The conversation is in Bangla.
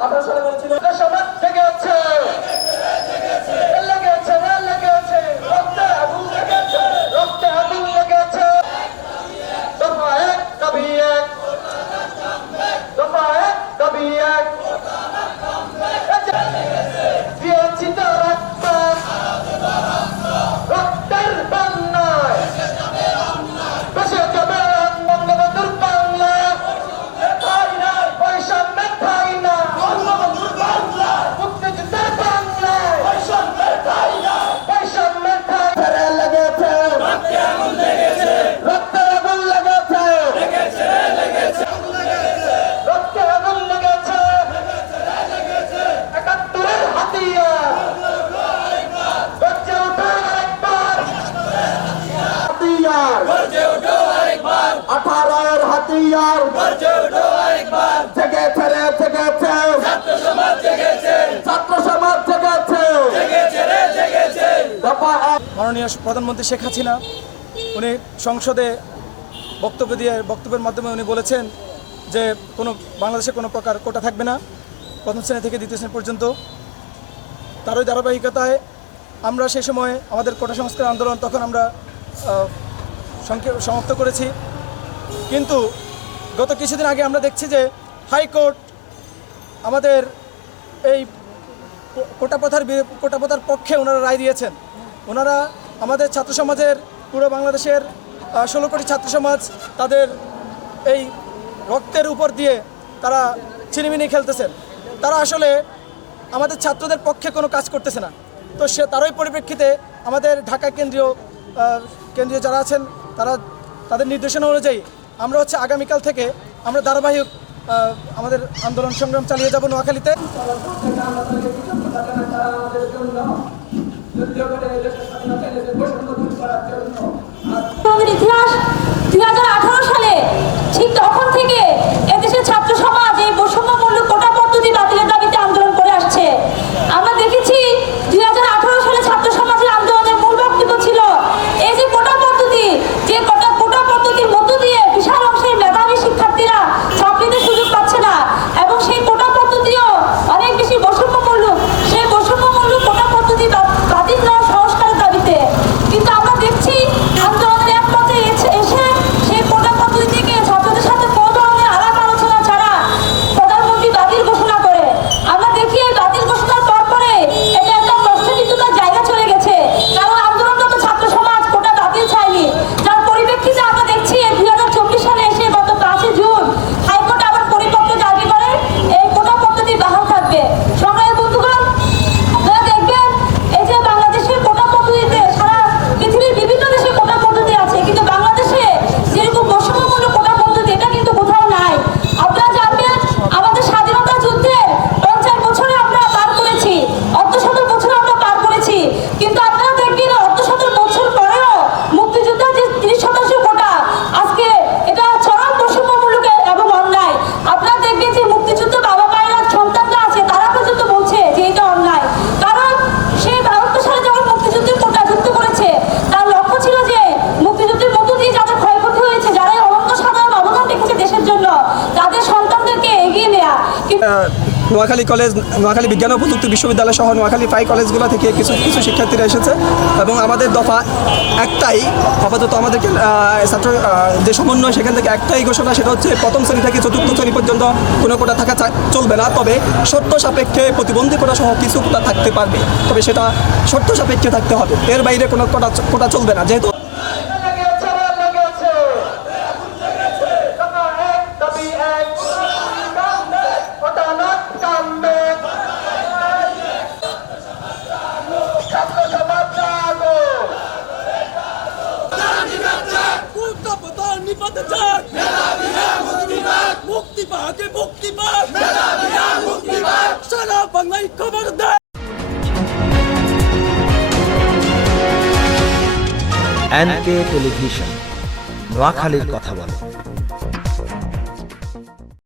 আঠারো সালে বলেছিল হাতিয়ার। থেকে ফেলে থেকেছে ছাত্র সমাজ জেগেছে দফা এক। মাননীয় প্রধানমন্ত্রী শেখ হাসিনা, উনি সংসদে বক্তব্য দিয়ে, বক্তব্যের মাধ্যমে উনি বলেছেন যে কোনো, বাংলাদেশে কোনো প্রকার কোটা থাকবে না, প্রথম শ্রেণি থেকে দ্বিতীয় শ্রেণি পর্যন্ত। তারই ধারাবাহিকতায় আমরা সেই সময় আমাদের কোটা সংস্কার আন্দোলন তখন আমরা সমাপ্ত করেছি। কিন্তু গত কিছুদিন আগে আমরা দেখছি যে হাইকোর্ট আমাদের এই কো- কোটা প্রথার কোটা প্রথার পক্ষে ওনারা রায় দিয়েছেন। ওনারা আমাদের ছাত্র সমাজের পুরো বাংলাদেশের ষোলো কোটি ছাত্র সমাজ তাদের এই রক্তের উপর দিয়ে তারা ছিনিমিনি খেলতেছেন। তারা আসলে আমাদের ছাত্রদের পক্ষে কোনো কাজ করতেছে না। তো সে তারই পরিপ্রেক্ষিতে আমাদের ঢাকা কেন্দ্রীয় কেন্দ্রীয় যারা আছেন, তারা তাদের নির্দেশনা অনুযায়ী আমরা হচ্ছে আগামীকাল থেকে আমরা ধারাবাহিক আমাদের আন্দোলন সংগ্রাম চালিয়ে যাব নোয়াখালীতে। আমাদের নোয়াখালী কলেজ, নোয়াখালী বিজ্ঞান ও প্রযুক্তি বিশ্ববিদ্যালয় সহ নোয়াখালী প্রায় কলেজগুলো থেকে কিছু কিছু শিক্ষার্থীরা এসেছে এবং আমাদের দফা একটাই, আপাতত আমাদেরকে ছাত্র যে সমন্বয় সেখান থেকে একটাই ঘোষণা, সেটা হচ্ছে প্রথম শ্রেণি থেকে চতুর্থ শ্রেণি পর্যন্ত কোনো কোটা থাকা চলবে না, তবে শর্ত সাপেক্ষে প্রতিবন্ধী কোটা সহ কিছু কোটা থাকতে পারবে। তবে সেটা শর্ত সাপেক্ষে থাকতে হবে। এর বাইরে কোনো কোটা কোটা চলবে না, যেহেতু লেগেছে আমার লেগেছে দফা এক দাবি এক কামবে ওটা না কামবে ছাত্র সমাজ জাগো নিপাতে চান মুক্তি পাকে মুক্তি পাক। সারা বাংলায় খবর দেয় এনকে টেলিভিশন, নোয়াখালীর কথা বলে।